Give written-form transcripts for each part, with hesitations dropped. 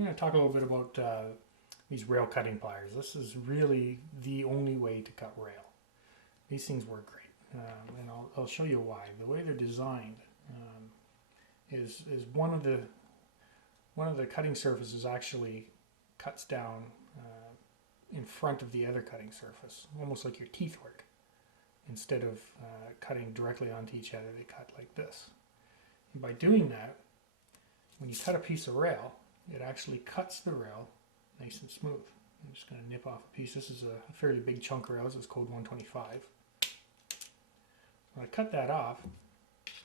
I'm going to talk a little bit about these rail cutting pliers. This is really the only way to cut rail. These things work great, and I'll show you why. The way they're designed is one of the cutting surfaces actually cuts down in front of the other cutting surface, almost like your teeth work. Instead of cutting directly onto each other, they cut like this. And by doing that, when you cut a piece of rail, it actually cuts the rail nice and smooth. I'm just going to nip off a piece. This is a fairly big chunk of rail. This is code 125. When I cut that off,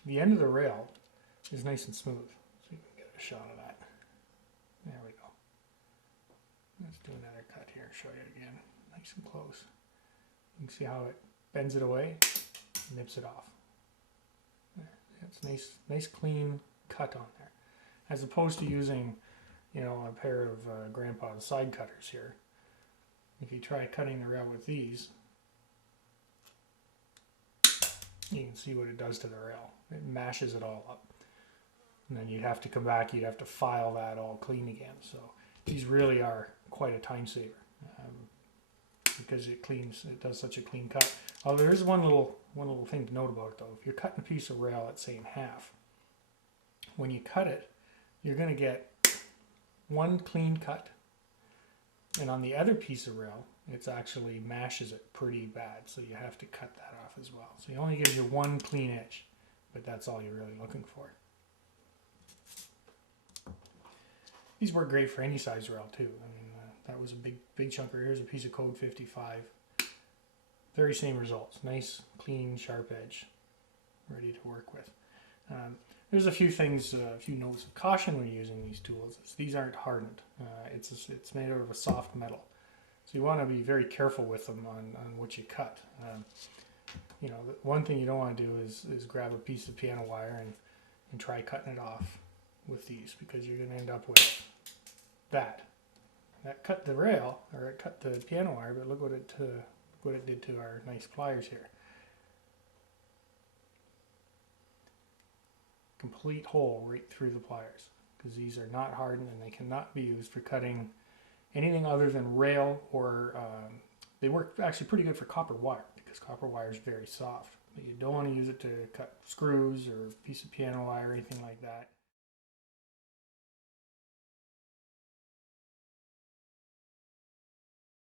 the end of the rail is nice and smooth. So you can get a shot of that. There we go. Let's do another cut here, show you it again. Nice and close. You can see how it bends it away, nips it off. There. It's nice clean cut on there. As opposed to using, you know, a pair of grandpa's side cutters here. If you try cutting the rail with these, you can see what it does to the rail. It mashes it all up. And then you'd have to come back, you'd have to file that all clean again. So these really are quite a time saver because it does such a clean cut. Oh, there is one little thing to note about it though. If you're cutting a piece of rail, let's say in half, when you cut it, you're going to get one clean cut, and on the other piece of rail, it actually mashes it pretty bad, so you have to cut that off as well. So you only get your one clean edge, but that's all you're really looking for. These work great for any size rail too. I mean, that was a big chunker. Here's a piece of code 55. Very same results. Nice, clean, sharp edge, ready to work with. There's a few things, a few notes of caution when using these tools. These aren't hardened. It's made out of a soft metal. So you want to be very careful with them on what you cut. You know, one thing you don't want to do is grab a piece of piano wire and try cutting it off with these, because you're going to end up with that. That cut the rail, or it cut the piano wire, but look what it did to our nice pliers here. Complete hole right through the pliers, because these are not hardened and they cannot be used for cutting anything other than rail, or they work actually pretty good for copper wire, because copper wire is very soft, but you don't want to use it to cut screws or a piece of piano wire or anything like that.